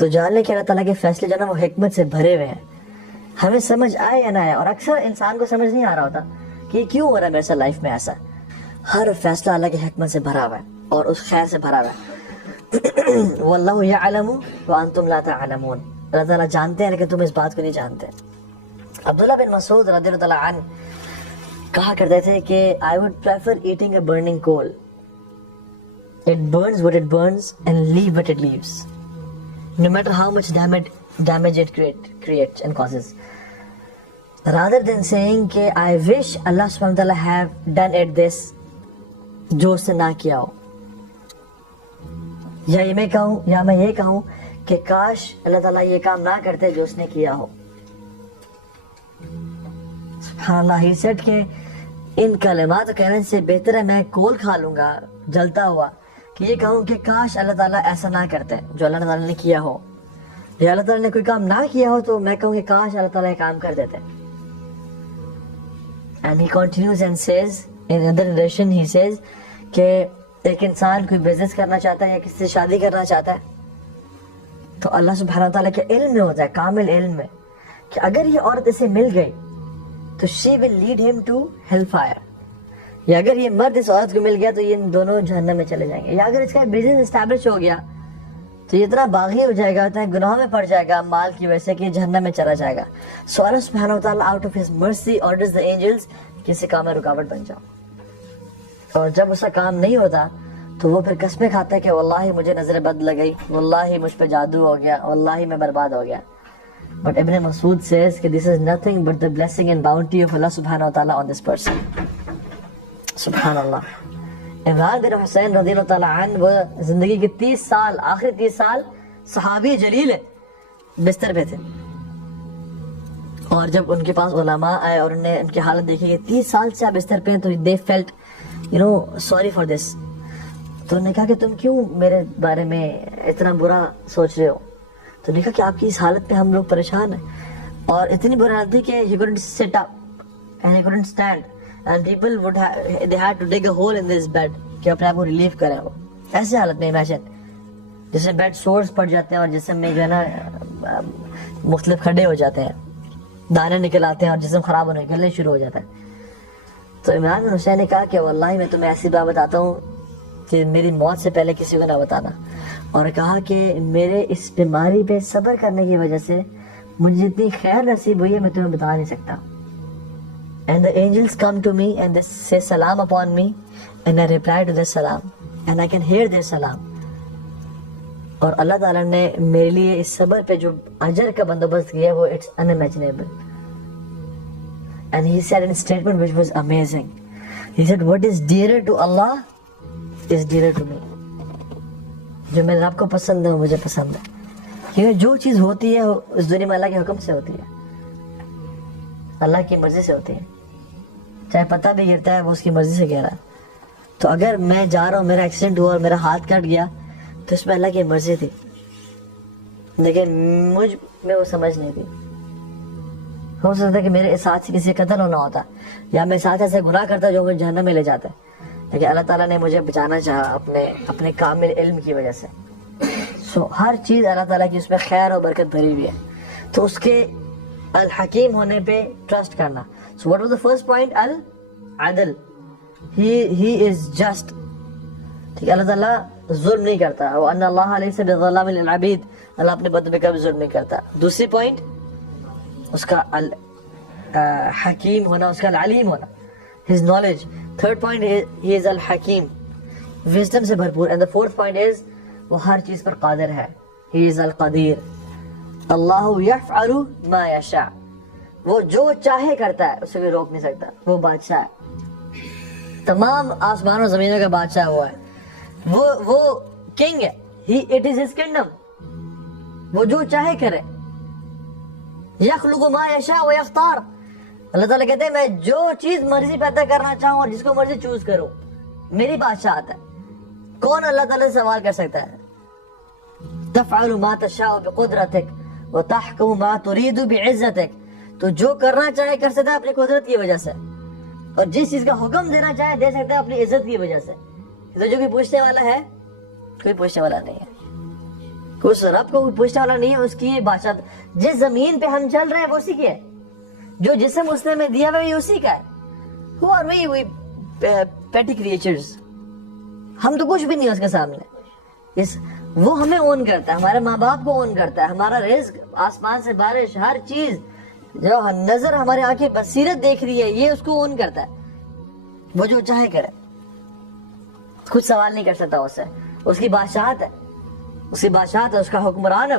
تو جان لیں کہ اللہ تعالیٰ کے فیصلے جو ہے نا وہ حکمت سے بھرے ہوئے ہیں، ہمیں سمجھ آئے یا نہ آئے. اور اکثر انسان کو سمجھ نہیں آ رہا ہوتا کہ یہ کیوں ہو رہا ہے میرے ساتھ لائف میں ایسا. ہر فیصلہ اللہ کی حکمت سے بھرا ہوا ہے اور اس خیر سے بھرا ہوا ہے. واللہ یعلم وانتم لا تعلمون، اللہ تعالیٰ جانتے ہیں لیکن تم اس بات کو نہیں جانتے. عبداللہ بن مسعود رضی اللہ عنہ کہا کرتے تھے کہ I would prefer eating a burning coal. It burns what it burns and leave what it leaves, no matter how much damage it creates and causes, rather than saying کہ I wish Allah subhanahu wa ta'ala have done it this جو اس سے نہ کیا ہو. یا میں یہ کہوں کہ کاش اللہ تعالیٰ یہ کام نہ کرتے جو اس نے کیا ہو. سبحان اللہ. He said کہ ان کلمات کہنے سے بہتر ہے میں کول کھا لوں گا جلتا ہوا کہ یہ کہوں کہ کاش اللہ تعالیٰ ایسا نہ کرتے جو اللہ تعالیٰ نے کیا ہو، یا اللہ تعالیٰ نے کوئی کام نہ کیا ہو تو میں کہوں کہ کاش اللہ تعالیٰ یہ کام کر دیتے. And he continues and says in another narration he says کہ ایک انسان کوئی بزنس کرنا چاہتا ہے یا کسی سے شادی کرنا چاہتا ہے تو اللہ سبحانہ تعالیٰ کے علم میں ہوتا ہے، کامل علم میں، کہ اگر یہ عورت اسے مل گئی تو she will lead him to hellfire، یا اگر یہ مرد اس عورت کو مل گیا تو یہ دونوں جہنم میں چلے جائیں گے. یا اگر اس کا بزنس اسٹیبلش ہو گیا تو یہ اتنا باغی ہو جائے گا، اتنا گناہ میں پڑ جائے گا مال کی وجہ سے کہ جہنم میں چلا جائے گا. سو اللہ سبحانہ وتعالیٰ out of his mercy orders the angels کہ کسی کام میں رکاوٹ بن جاؤ. اور جب اس کا کام نہیں ہوتا تو وہ پھر قسمیں کھاتا ہے کہ واللہ مجھے نظر بد لگئی، واللہ مجھ پہ جادو ہو گیا، واللہ میں برباد ہو گیا. But Ibn Masud says کہ this is nothing but the blessing and bounty of Allah subhanahu wa ta'ala on this person. سبحان اللہ. عمران بن حسین رضی اللہ تعالیٰ عنہ وہ زندگی کے 30 سال، آخری 30 سال صحابی جلیل ہے، بستر پہ تھے. اور جب ان کے پاس علماء آئے اور انہوں نے ان کی حالت دیکھی کہ 30 سال سے آپ بستر پہ ہیں تو they felt sorry for this. تو انہوں نے کہا کہ تم کیوں میرے بارے میں اتنا برا سوچ رہے ہو؟ تو انہوں نے کہا کہ آپ کی اس حالت پہ ہم لوگ پریشان ہیں. اور اتنی بری حالت تھی کہ he couldn't sit up and he couldn't stand and people they had to dig a hole in this bed کہ اپنے آپ کو ریلیف کریں. وہ ایسے حالت میں امیجن جیسے بیڈ سورس پڑ جاتے ہیں اور جسم میں جو ہے نا مختلف کھڈے ہو جاتے ہیں، دانے نکل آتے ہیں اور جسم خراب ہونے نکلنے شروع ہو جاتا ہے. تو عمران بن حسین نے کہا کہ واللہ میں تمہیں ایسی بات بتاتا ہوں کہ میری موت سے پہلے کسی کو نہ بتانا. اور کہا کہ میرے اس بیماری پہ صبر کرنے کی وجہ سے مجھے جتنی خیر نصیب ہوئی ہے میں تمہیں بتا نہیں سکتا. And the angels come to me and they say salam upon me and I reply to their salam and I can hear their salam. اور اللہ تعالیٰ نے میرے لیے اس صبر پہ جو اجر کا بندوبست کیا وہ it's unimaginable. And he said in a statement which was amazing. He said what is dearer to Allah is dearer to me. جو میرے رب کو پسند ہے وہ مجھے پسند ہے. کیونکہ جو چیز ہوتی ہے اس دنیا میں اللہ کے حکم سے ہوتی ہے، اللہ کی مرضی سے ہوتی ہے. چاہے پتہ بھی گرتا ہے وہ اس کی مرضی سے گرا. تو اگر میں جا رہا ہوں، میرا ایکسیڈنٹ ہوا اور میرا ہاتھ کٹ گیا تو اس میں اللہ کی مرضی تھی، لیکن مجھ میں وہ سمجھ نہیں تھی. ہو سکتا ہے کہ میرے ساتھ سے کسی قتل ہونا ہوتا یا میں ساتھ ایسے گناہ کرتا جو مجھے جہنم میں لے جاتا ہے، لیکن اللہ تعالیٰ نے مجھے بچانا چاہا اپنے کامل علم کی وجہ سے. سو ہر چیز اللہ تعالیٰ کی اس میں خیر اور برکت بھری ہوئی ہے. تو اس کے الحکیم ہونے پہ ٹرسٹ کرنا. So what was the first point? العدل. He is just. ٹھیک ہے، اللہ تعالیٰ ظلم نہیں کرتا. وَأَنَّ اللَّهَ لَيْسَ بِظَلَّامٍ لِلْعَبِيدِ. اللہ اپنے بندوں پہ کبھی ظلم نہیں کرتا. دوسری پوائنٹ اس کا حکیم ہونا، اس کا العلیم ہونا، his knowledge. Third point he is الحکیم، wisdom سے بھرپور. and the fourth point is وہ ہر چیز پر قادر ہے. he is القدیر. اللہ یفعل ما یشاء. وہ جو چاہے کرتا ہے، اسے کوئی روک نہیں سکتا. وہ بادشاہ ہے، تمام آسمان و زمینوں کا بادشاہ وہ ہے. وہ کنگ ہے. it is his kingdom. وہ جو چاہے کرے. یخلق ما یشاء و یختار. اللہ تعالیٰ کہتے ہیں میں جو چیز مرضی پیدا کرنا چاہوں اور جس کو مرضی چوز کروں، میری بادشاہت ہے. کون اللہ تعالیٰ سے سوال کر سکتا ہے؟ تفعل ما تشاء بقدرتک وتحکم ما ترید بعزتک. تو جو کرنا چاہے کر سکتا ہے اپنی قدرت کی وجہ سے، اور جس چیز کا حکم دینا چاہے دے سکتا ہے اپنی عزت کی وجہ سے. تو جو کوئی پوچھنے والا ہے، کوئی پوچھنے والا نہیں ہے. اس رب کو پوچھنے والا نہیں ہے, اس کی بادشاہ. جس زمین پہ ہم چل رہے ہیں وہ اسی کی ہے, جو جسم اس نے ہمیں دیا ہوا ہے اسی کا ہے. Who are we petty creatures, ہم تو کچھ بھی نہیں ہے اس کے سامنے. وہ ہمیں اون کرتا ہے, ہمارے ماں باپ کو اون کرتا ہے, ہمارا رزق, آسمان سے بارش, ہر چیز جو نظر ہمارے آنکھیں بصیرت دیکھ رہی ہے, یہ اس کو اون کرتا ہے. وہ جو چاہے کرے, کچھ سوال نہیں کر سکتا اس سے. اس کی بادشاہت ہے, اس کی بادشاہت ہے, اس کا حکمران ہے,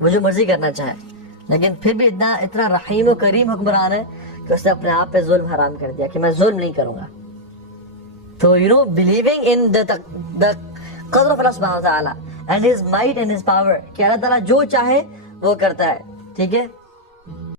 وہ جو مرضی کرنا چاہے. لیکن پھر بھی اتنا رحیم و کریم حکمران ہے کہ اس نے اپنے آپ پہ ظلم حرام کر دیا کہ میں ظلم نہیں کروں گا. تو believing in the قدر of Allah subhanahu wa ta'ala and his might and his power, کہ اللہ تعالیٰ جو چاہے وہ کرتا ہے. ٹھیک ہے.